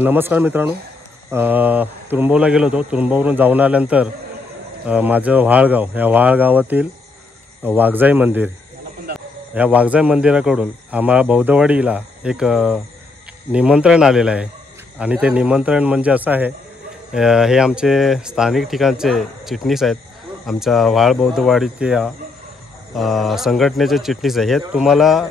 नमस्कार मित्रांनो, तुरुंबवला गेलो होतो. तुरुंबवरून जाऊन आल्यानंतर माझं वाळगाव, ह्या वाळगावातील वाघजाई मंदिर, ह्या वाघजाई मंदिराकडून आम्हाला बौद्धवाडीला एक निमंत्रण आलेलं आहे. आणि ते निमंत्रण म्हणजे असं आहे, हे आमचे स्थानिक ठिकाणचे चिटणीस आहेत, आमच्या वाळ बौद्धवाडीचे संघटनेचे चिटणीस आहे. हे तुम्हाला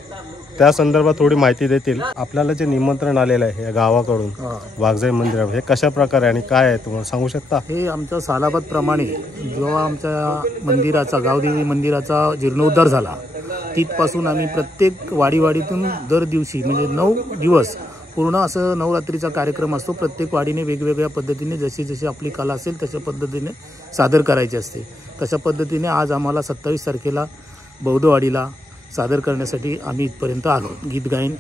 त्या संदर्भात थोडी माहिती देतील. आपल्याला जे निमंत्रण आलेलं आहे या गावाकडून वाघजाई मंदिरावर, हे कशा प्रकारे आणि काय आहे तुम्हाला सांगू शकता? हे आमच्या सालाबादप्रमाणे जेव्हा आमच्या मंदिराचा, गावदेवी मंदिराचा जीर्णोद्धार झाला, तिथपासून आम्ही प्रत्येक वाडीतून दर दिवशी म्हणजे 9 दिवस पूर्ण असं नवरात्रीचा कार्यक्रम असतो. प्रत्येक वाडीने वेगवेगळ्या पद्धतीने जशी आपली कला असेल तशा पद्धतीने सादर करायची असते. तशा पद्धतीने आज आम्हाला 27 तारखेला बौद्धवाडीला सादर करण्यासाठी आम्ही इथपर्यंत आलो. गीत गायन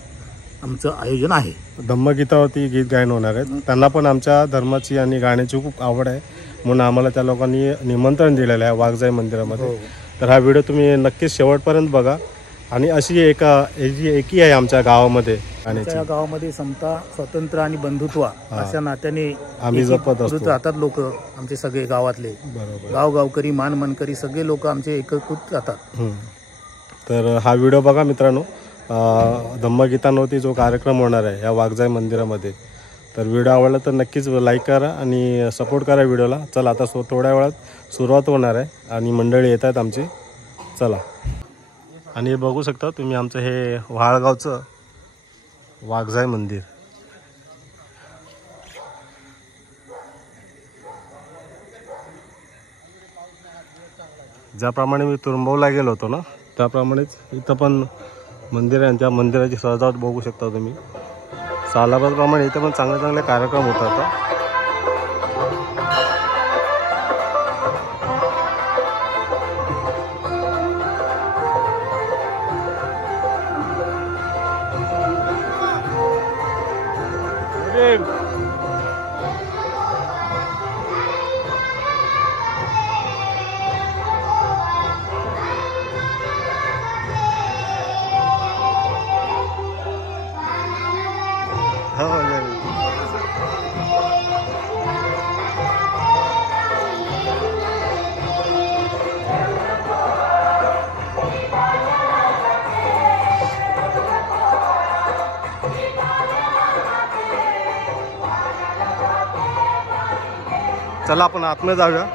आमचं आयोजन आहे. धम्मगीतावरती गीत गायन होणार आहे. त्यांना पण आमच्या धर्माची आणि गाण्याची खूप आवड आहे, म्हणून आम्हाला त्या लोकांनी निमंत्रण दिलेलं आहे वाघजाई मंदिरामध्ये. तर हा व्हिडिओ तुम्ही नक्कीच शेवटपर्यंत बघा. आणि अशी एकी आहे आमच्या गावामध्ये, आमच्या गावामध्ये समता, स्वातंत्र्य आणि बंधुत्व अशा नात्याने आम्ही जपत असतो. राहतात लोक आमचे सगळे गावातले. बरोबर. गावकरी, मानकरी सगळे लोक आमचे एकत्रित राहतात. तर हा व्हिडिओ बघा मित्रांनो. धम्मगीतांवरती जो कार्यक्रम होणार आहे या वाघजाई मंदिरामध्ये, तर व्हिडिओ आवडला तर नक्कीच लाईक करा आणि सपोर्ट करा व्हिडिओला. चला, आता थोड्या वेळात सुरुवात होणार आहे आणि मंडळी येत आहेत आमची. चला. आणि हे बघू शकता तुम्ही आमचं हे वाळगावचं वाघजाई मंदिर. ज्याप्रमाणे मी तुरुंबवला गेलो होतो ना, त्याप्रमाणेच इथं पण मंदिर आहे. त्या मंदिराची सजावट बघू शकता तुम्ही. सालाबादप्रमाणे इथं पण चांगले कार्यक्रम होतात. चला आपण आतमध्ये जाऊया.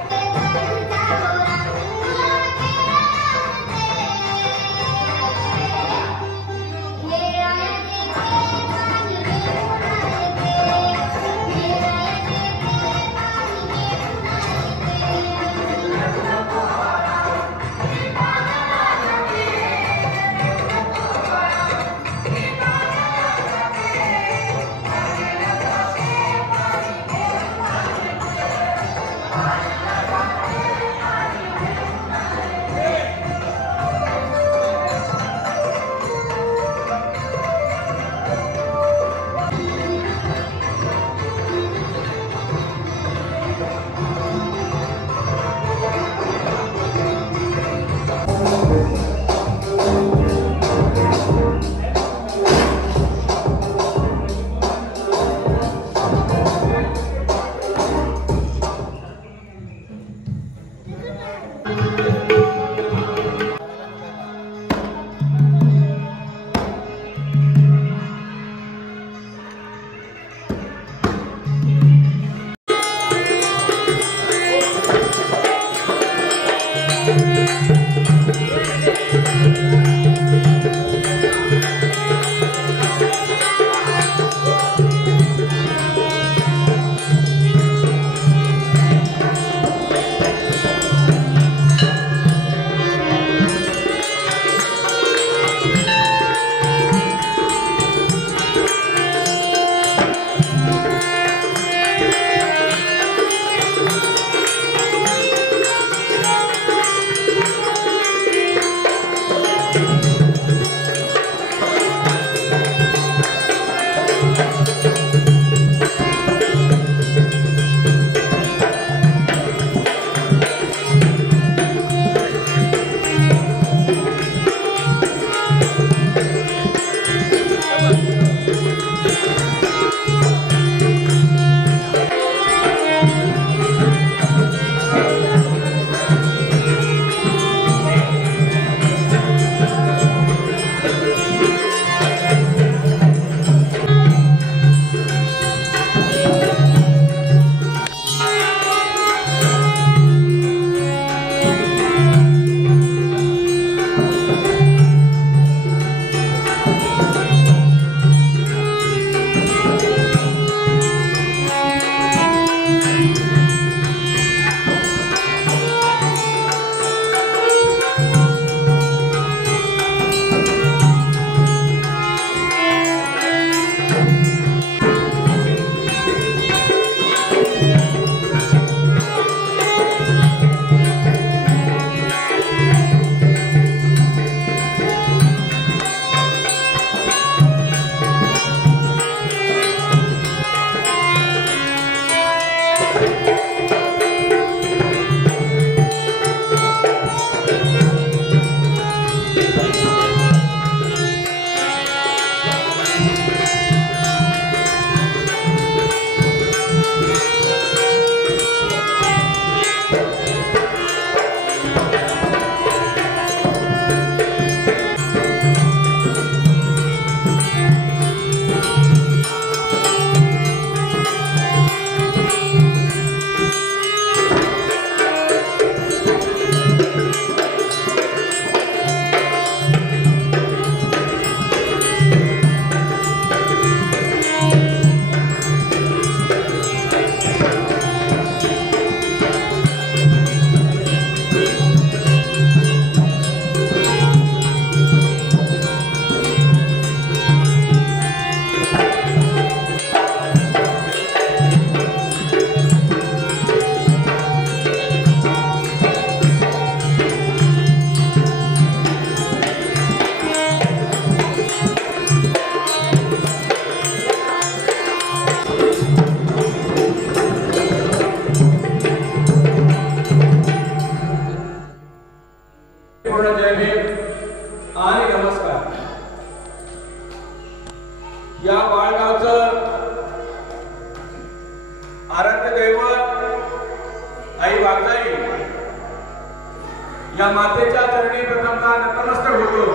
या मातेच्या चरणी प्रथमतः नतमस्तक होतो।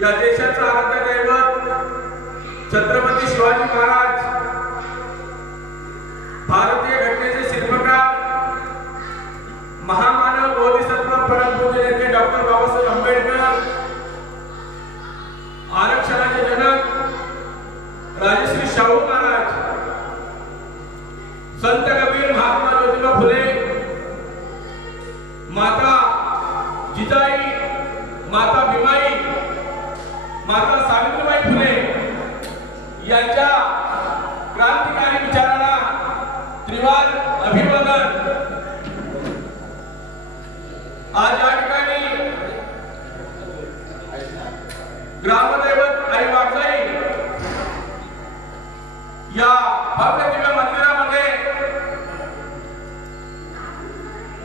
या देशाचा आराध्य दैवत छत्रपती शिवाजी महाराज, भारतीय घटनेचे शिल्पकार, महामानव बोधिसत्व परमपूज्य नेते डॉक्टर बाबासाहेब आंबेडकर, आरक्षणाचे जनक राजश्री शाहू महाराज, संत कबीर, महात्मा ज्योतिबा फुले, माता जिजाई, माता भीमाई, माता सावित्रीबाई फुले यांच्या क्रांतिकारी विचारांना त्रिवार अभिवादन। आज या ठिकाणी ग्रामदैवत आई वाघजाई या भव्य दिव्य मंदिरामध्ये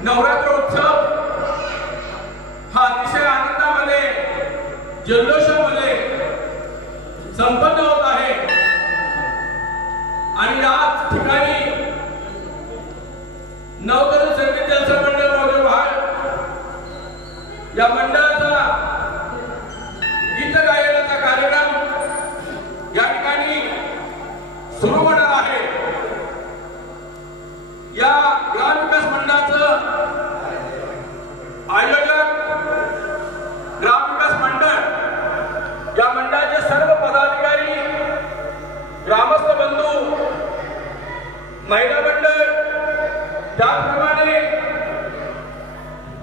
नवरात्र उत्सव हा अतिशय आनंदामध्ये, जल्लोषामध्ये संपन्न होत आहे। आणि याच ठिकाणी नवतरुण संगीत जलसा मंडळ मौजे महाल या मंडळाचा गीत गायनाचा कार्यक्रम या ठिकाणी सुरू होणार आहे। या ग्राम विकास मंडळाचं आयोजक ग्राम विकास मंडळ, या मंडळाचे सर्व पदाधिकारी, ग्रामस्थ बंधू, महिला मंडळ, त्याचप्रमाणे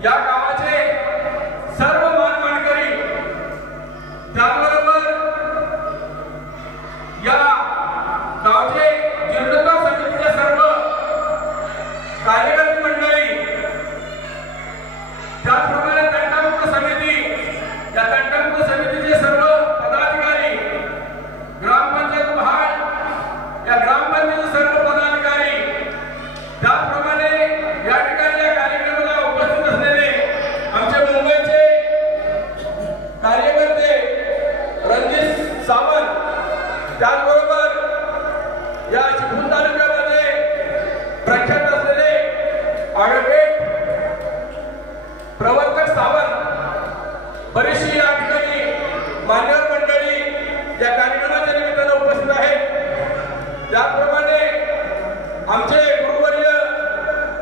या गावाचे सर्व मानकरी, त्याचबरोबर या गावचे जीर्णोद्धार समितीचे सर्व कार्यकर्ते मंडळी, त्याचप्रमाणे तंटामुक्त समिती, या तंटामुक्त समितीचे सर्व पदाधिकारी, ग्रामपंचायत महाल या ग्रामपंचायतीचे सर्व पदाधिकारी, त्याचप्रमाणे या ठिकाणी या कार्यक्रमाला उपस्थित असलेले आमचे मुंबईचे कार्यकर्ते रणजित सावंत, त्याचबरोबर या चिपळूण तालुक्यामध्ये प्रख्यात असलेले ॲडव्होकेट प्रवर्तक सावंत, बरीचशी या ठिकाणी मान्यवर मंडळी या कार्यक्रमाच्या निमित्तानं उपस्थित आहेत। त्याचप्रमाणे आमचे गुरुवर्य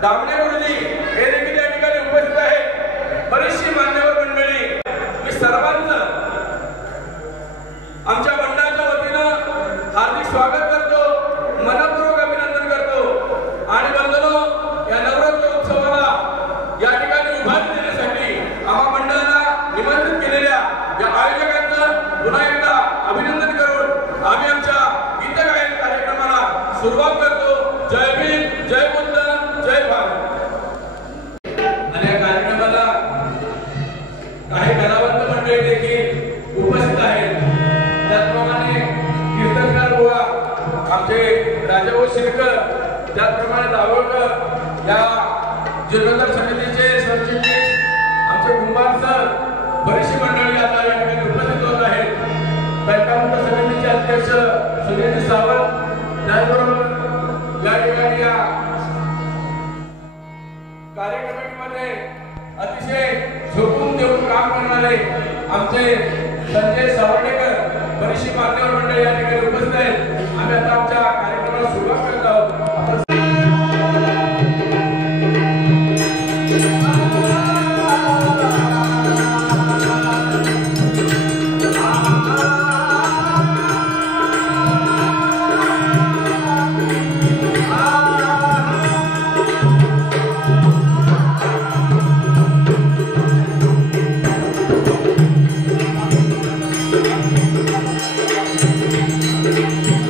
दामणे गुरुजी हे देखील या ठिकाणी उपस्थित आहेत। बरीचशी मान्यवर मंडळी, मी सर्वांचं आमच्या मंडळाच्या वतीनं हार्दिक स्वागत करतो, मनपूर्वक अभिनंदन करतो। आणि बंधनो, या नवरात्र उत्सवाला या ठिकाणी उभारी देण्यासाठी आम्हा मंडळाला निमंत्रित केलेल्या या आयोजकांचं पुन्हा एकदा अभिनंदन करून आम्ही आमच्या गीत गायन कार्यक्रमाला सुरुवात करतो। जय भीम, जय बुद्ध, जय भारत। आणि या कार्यक्रमाला काही कलावंत मंडळी देखील उपस्थित आहेत। त्याचप्रमाणे कीर्तनकार बुवा आमचे राजाभाऊ शिरकर, त्याचप्रमाणे दाभोळकर या जीर्णोद्धार समितीचे सरचिटणीस आमचे कुंभार सर, बरीचशी मंडळी आता या ठिकाणी उपस्थित होत आहेत। तंटामुक्त समितीचे अध्यक्ष सुनील सावंत, त्याचबरोबर या ठिकाणी या कार्यक्रमामध्ये अतिशय झोकून देऊन काम करणारे आमचे संजय सावर्डेकर, बरीचशी मान्यवर मंडळी या ठिकाणी उपस्थित आहेत। आम्ही आता आमच्या कार्यक्रमाला सुरुवात करत आहोत। Thank you.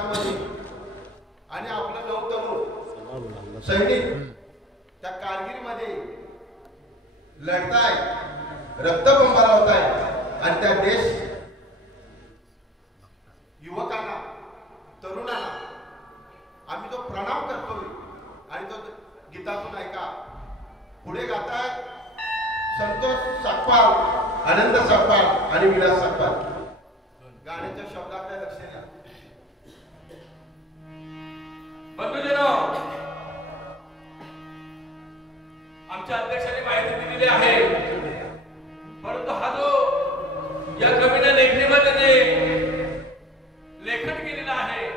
देशामध्ये आणि आपलं नवतरुण सैनिक त्या कारगिरीमध्ये लढताय, रक्तबंबाळ होताय आणि त्या देश युवकांना, तरुणांना आम्ही तो प्रणाम करतोय आणि तो गीतातून ऐका. पुढे गाताय संतोष साखपाल, आनंद साखपाल आणि विलास साखपाल. गाण्याच्या शब्दाकडे लक्ष द्या. बंधूजनो, आमच्या अध्यक्षांनी माहिती दिलेली आहे, परंतु हा जो या कवीने लेखणीमध्ये लेखन केलेलं आहे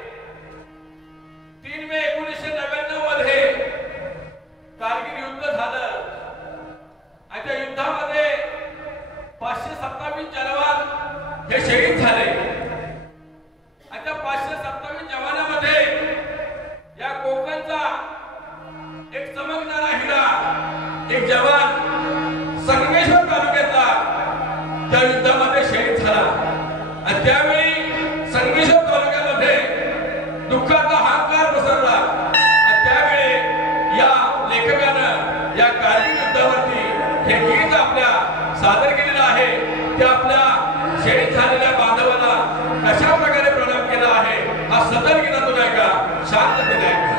3 मे 1999 मध्ये कारगिल युद्ध झालं आणि त्या युद्धामध्ये 527 जवान हे शहीद झाले आणि त्या 527 जवानामध्ये या कोकणचा एक चमकणारा हिरा, एक जवान संगमेश्वर तालुक्यातला त्या युद्धामध्ये शहीद झाला आणि त्यावेळी संगमेश्वर तालुक्यामध्ये दुःखाचा हाहाकार पसरला आणि त्यावेळी या लेखकानं या कारगिल युद्धावरती हे गीत आपल्या सादर केलेलं आहे. ते आपल्या शहीद झालेल्या बांधवांना कशा प्रकारे प्रणाम केला आहे हा सदर गीतातून ऐका, शांततेने ऐका.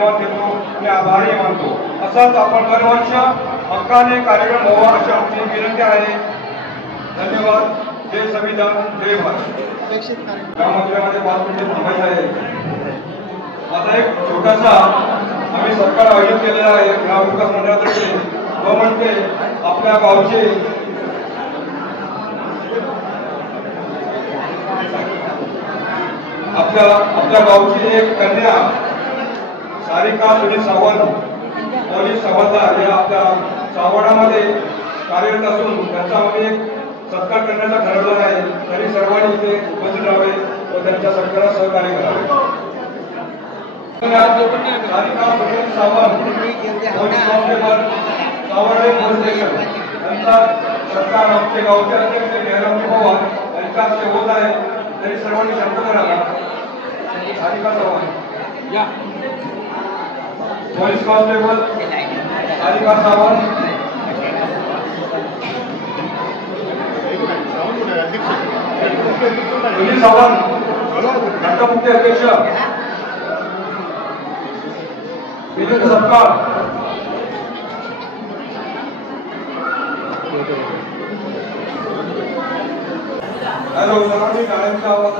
धन्यवाद देतो आणि आभारही मानतो. असाच आपण दरवर्ष हक्काने कार्यक्रम व्हावा अशी आमची विनंती आहे. धन्यवाद. जय संविधान, जय भारत. ग्रामपंचायतीमध्ये 5 मिनिटे थांबायचं आहे. आता एक छोटासा आम्ही सत्कार आयोजित केलेला आहे ग्राम विकास मंडळातर्फे. तो म्हणजे आपल्या गावचे आपल्या गावची एक कन्या सारिका सुनील सावंत, पोलीस हवालदार या आपल्या सावडामध्ये कार्यरत असून त्यांच्यामध्ये एक सत्कार करण्याचा ठरवलं आहे. तरी सर्वांनी इथे उपस्थित राहावे व त्यांच्या सत्कारात सहकार्य करावे. Sarika Sunil Sawant, police constable, Savarde police station यांचा सत्कार आमचे गावचे अध्यक्ष जयरामजी पवार यांच्या हस्ते होत आहे. तरी सर्वांनी शांत करावा. सारिका सावंत या पोलीस कॉन्स्टेबल सारिका सावंत, सुनील सावंत गटमुख्य अध्यक्ष, विजय सत्कार. हॅलो सर्वांनी गाड्यांचा आवाज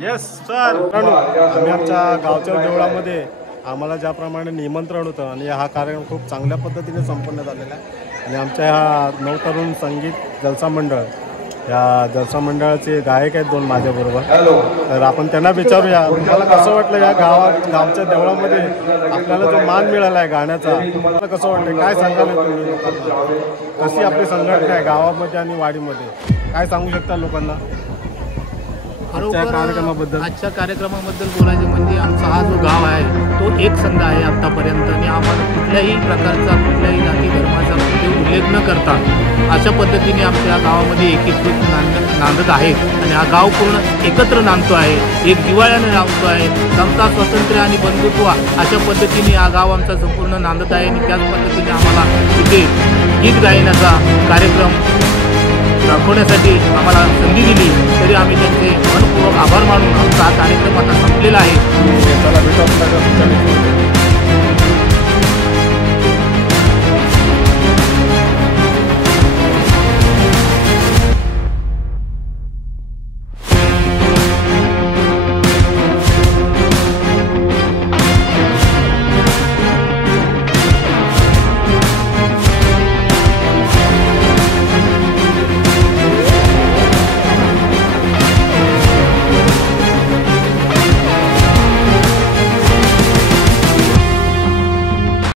येस सर. आम्ही आमच्या गावच्या देवळामध्ये आम्हाला ज्याप्रमाणे निमंत्रण होतं आणि हा कार्यक्रम खूप चांगल्या पद्धतीने संपन्न झालेला आहे. आणि आमच्या ह्या नवतरुण संगीत जलसा मंडळ या जलसा मंडळाचे गायक आहेत 2 माझ्याबरोबर. तर आपण त्यांना विचारूया तुम्हाला कसं वाटलं या गावच्या देवळामध्ये आपल्याला जो मान मिळाला आहे गाण्याचा, तुम्हाला कसं वाटलं, काय सांगाल तुम्ही लोकांना? कशी आपली संघटना आहे गावामध्ये आणि वाडीमध्ये, काय सांगू शकता लोकांना आजच्या कार्यक्रमाबद्दल बोलायचं म्हणजे आमचा हा जो गाव आहे तो एक संघ आहे आतापर्यंत. आणि आम्हाला कुठल्याही प्रकारचा कुठल्याही जाती धर्माचा कुठे उल्लेख न करता अशा पद्धतीने आमच्या गावामध्ये एकीकृत नांदत आहेत. आणि हा गाव पूर्ण एकत्र नांदतो आहे, एक दिवाळ्याने नांदतो आहे. समता, स्वातंत्र्य आणि बंधुत्व अशा पद्धतीने हा गाव आमचा संपूर्ण नांदत आहे. आणि त्याच पद्धतीने आम्हाला इथे गीत गायनाचा कार्यक्रम दाखवण्यासाठी आम्हाला संधी दिली. तरी आम्ही त्यांचे मनपूर्वक आभार मानून आमचा हा कार्यक्रम आता संपलेला आहे.